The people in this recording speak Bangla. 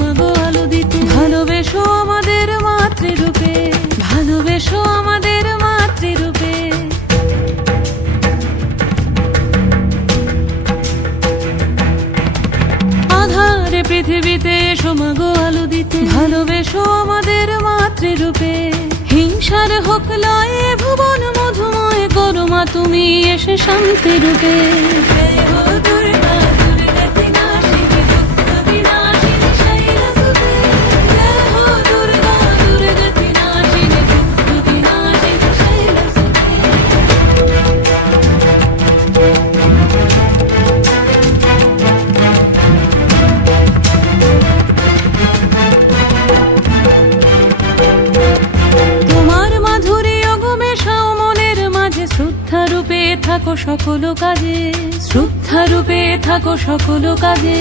মাগো আলো দিতে। ভালোবেসো আমাদের মাতৃরূপে, ভালোবেসো আমাদের মাতৃরূপে। আধারে পৃথিবীতে এসো মাগো আলো দিতে। ভালোবেসো আমাদের মাতৃরূপে। হিংসার হোক লয়ে ভুবন মধুময় করো মা তুমি এসে শান্তি রূপে। শ্রদ্ধারূপে থাকো সকল কাজে, শ্রদ্ধারূপে থাকো সকল কাজে।